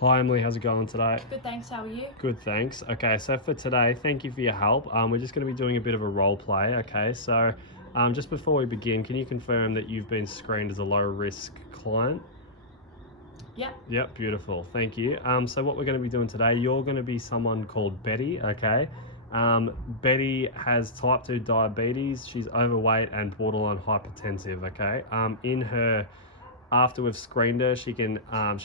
Hi Emily, how's it going today? Good, thanks. How are you? Good, thanks. Okay, so for today, thank you for your help. We're just going to be doing a bit of a role play. Okay, so just before we begin, can you confirm that you've been screened as a low risk client? Yep. Yep, beautiful. Thank you. So what we're going to be doing today, you're going to be someone called Betty. Okay. Betty has type 2 diabetes. She's overweight and borderline hypertensive. Okay. After we've screened her, she's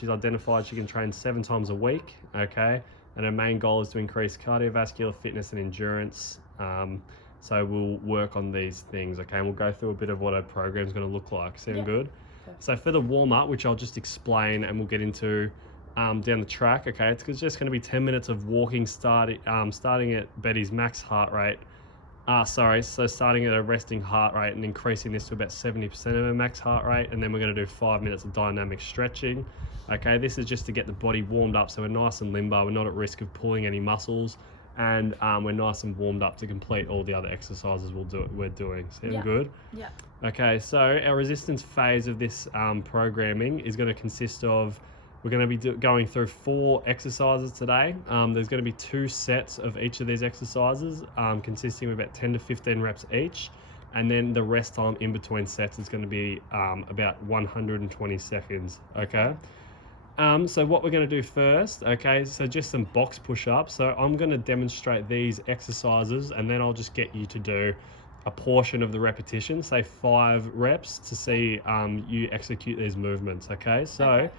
identified she can train 7 times a week, okay? And her main goal is to increase cardiovascular fitness and endurance. So we'll work on these things, okay? And we'll go through a bit of what our program's gonna look like. Sound good? Perfect. So for the warm-up, which I'll just explain and we'll get into down the track, okay? It's just gonna be 10 minutes of walking, starting at Betty's max heart rate. So starting at a resting heart rate and increasing this to about 70% of her max heart rate, and then we're going to do 5 minutes of dynamic stretching. Okay, this is just to get the body warmed up so we're nice and limber, we're not at risk of pulling any muscles, and we're nice and warmed up to complete all the other exercises we're doing. Sound good? Yeah. Okay, so our resistance phase of this programming is going to consist of, we're going to be going through 4 exercises today. There's going to be 2 sets of each of these exercises, consisting of about 10 to 15 reps each. And then the rest time in between sets is going to be about 120 seconds, okay? So what we're going to do first, okay, so just some box push-ups. So I'm going to demonstrate these exercises and then I'll just get you to do a portion of the repetition, say 5 reps, to see you execute these movements, okay? So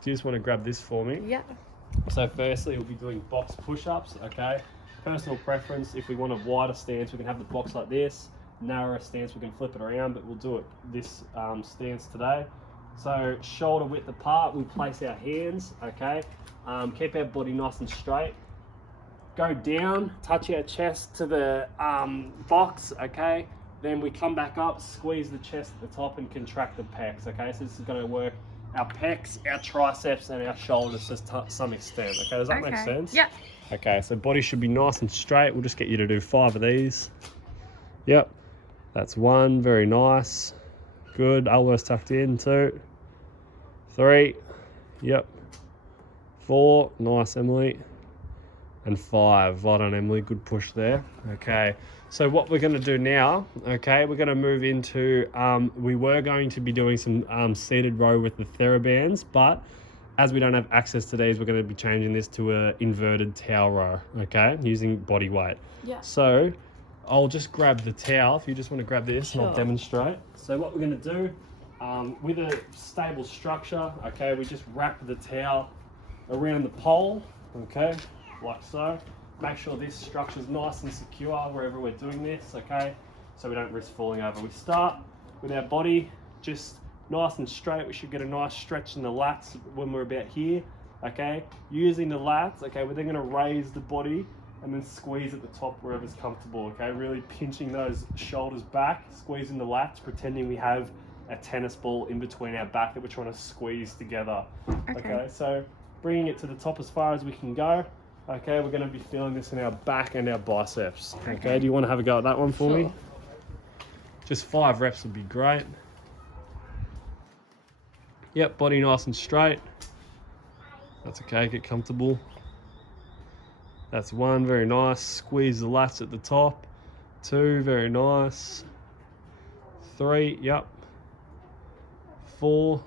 do you just want to grab this for me? Yeah. So firstly, we'll be doing box push-ups, okay? Personal preference, if we want a wider stance, we can have the box like this. Narrower stance, we can flip it around, but we'll do it this stance today. So shoulder width apart, we place our hands, okay? Keep our body nice and straight. Go down, touch our chest to the box, okay? Then we come back up, squeeze the chest at the top and contract the pecs, okay? So this is going to work our pecs, our triceps, and our shoulders to some extent. Okay, does that make sense? Yeah. Okay, so body should be nice and straight. We'll just get you to do 5 of these. Yep, that's 1, very nice. Good, elbows tucked in, 2, 3, yep. 4, nice, Emily. And 5, well done, Emily, good push there. Okay, so what we're going to do now, okay, we're going to move into, we were going to be doing some seated row with the TheraBands, but as we don't have access to these, we're going to be changing this to a inverted towel row, okay, using body weight. Yeah. So I'll just grab the towel, if you just want to grab this, and I'll demonstrate. So what we're going to do, with a stable structure, okay, we just wrap the towel around the pole, okay, like so. Make sure this structure is nice and secure wherever we're doing this, okay? So we don't risk falling over. We start with our body just nice and straight. We should get a nice stretch in the lats when we're about here, okay? Using the lats, okay, we're then gonna raise the body and then squeeze at the top wherever's comfortable, okay? Really pinching those shoulders back, squeezing the lats, pretending we have a tennis ball in between our back that we're trying to squeeze together, okay? So bringing it to the top as far as we can go. Okay, we're going to be feeling this in our back and our biceps. Okay, do you want to have a go at that one for me? Just 5 reps would be great. Yep, body nice and straight. That's okay, get comfortable. That's 1, very nice. Squeeze the lats at the top. 2, very nice. 3, yep. 4,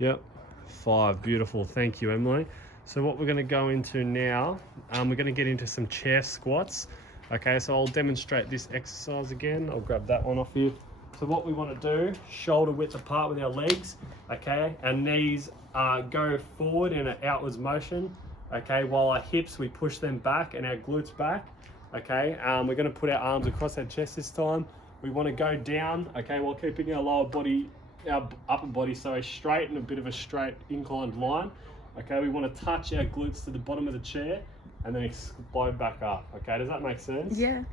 yep. 5, beautiful. Thank you, Emily. So what we're going to go into now, we're going to get into some chair squats. Okay, so I'll demonstrate this exercise again. I'll grab that one off you. So what we want to do, shoulder width apart with our legs, okay? Our knees go forward in an outwards motion, okay? While our hips, we push them back and our glutes back, okay? We're going to put our arms across our chest this time. We want to go down, okay, while keeping our lower body, our upper body, so straight and a bit of a straight inclined line. Okay, we want to touch our glutes to the bottom of the chair and then explode back up. Okay, does that make sense? Yeah.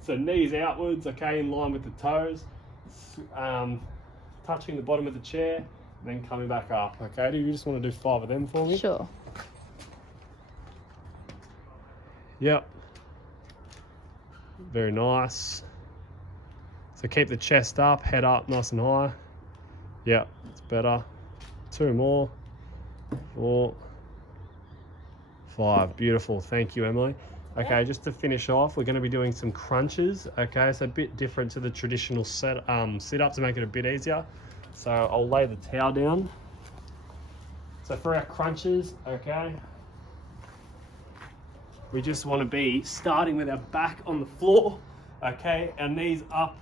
So knees outwards, okay, in line with the toes, touching the bottom of the chair, and then coming back up. Okay, do you just want to do 5 of them for me? Sure. Yep. Very nice. So keep the chest up, head up, nice and high. Yep, it's better. 2 more. 4, 5. Beautiful. Thank you, Emily. Okay, Yeah. just to finish off, we're going to be doing some crunches. Okay, so a bit different to the traditional sit-up to make it a bit easier. So I'll lay the towel down. So for our crunches, okay, we just want to be starting with our back on the floor. Okay, our knees up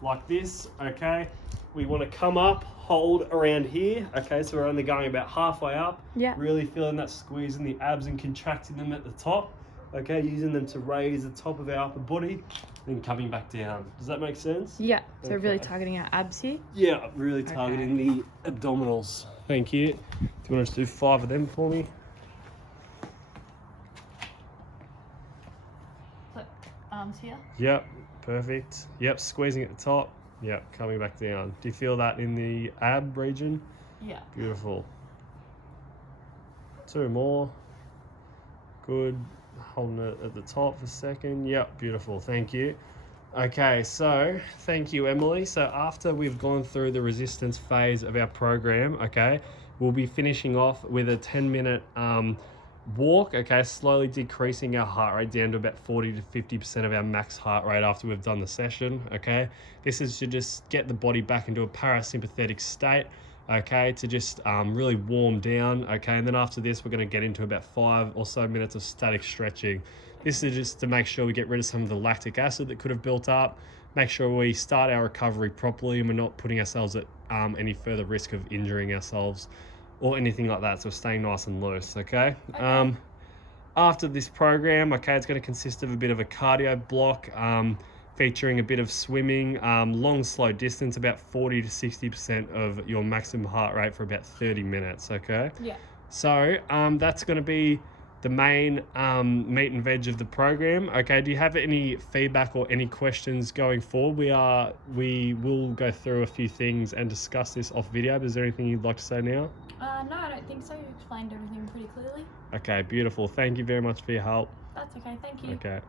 like this. Okay, we want to come up, hold around here. Okay, so we're only going about halfway up. Yeah. Really feeling that squeeze in the abs and contracting them at the top. Okay, using them to raise the top of our upper body, then coming back down. Does that make sense? Yeah. So really Okay. targeting our abs here. Yeah, really targeting the abdominals. Thank you. Do you want us to do 5 of them for me? So arms here. Yep, perfect. Yep, squeezing at the top. Yep, coming back down. Do you feel that in the ab region? Yeah. Beautiful. 2 more. Good. Holding it at the top for a second. Yep, beautiful. Thank you. Okay, so thank you, Emily. So after we've gone through the resistance phase of our program, okay, we'll be finishing off with a 10-minute walk, okay, slowly decreasing our heart rate down to about 40 to 50% of our max heart rate after we've done the session, okay. This is to just get the body back into a parasympathetic state, okay, to just really warm down, okay, and then after this we're going to get into about 5 or so minutes of static stretching. This is just to make sure we get rid of some of the lactic acid that could have built up, make sure we start our recovery properly and we're not putting ourselves at any further risk of injuring ourselves or anything like that, so we're staying nice and loose, okay? After this program, okay, it's going to consist of a bit of a cardio block, featuring a bit of swimming, long, slow distance, about 40 to 60% of your maximum heart rate for about 30 minutes, okay? Yeah. So that's going to be the main meat and veg of the program. Okay, do you have any feedback or any questions going forward? We will go through a few things and discuss this off video, but is there anything you'd like to say now? No, I don't think so. You explained everything pretty clearly. Okay, beautiful. Thank you very much for your help. That's okay. Thank you. Okay.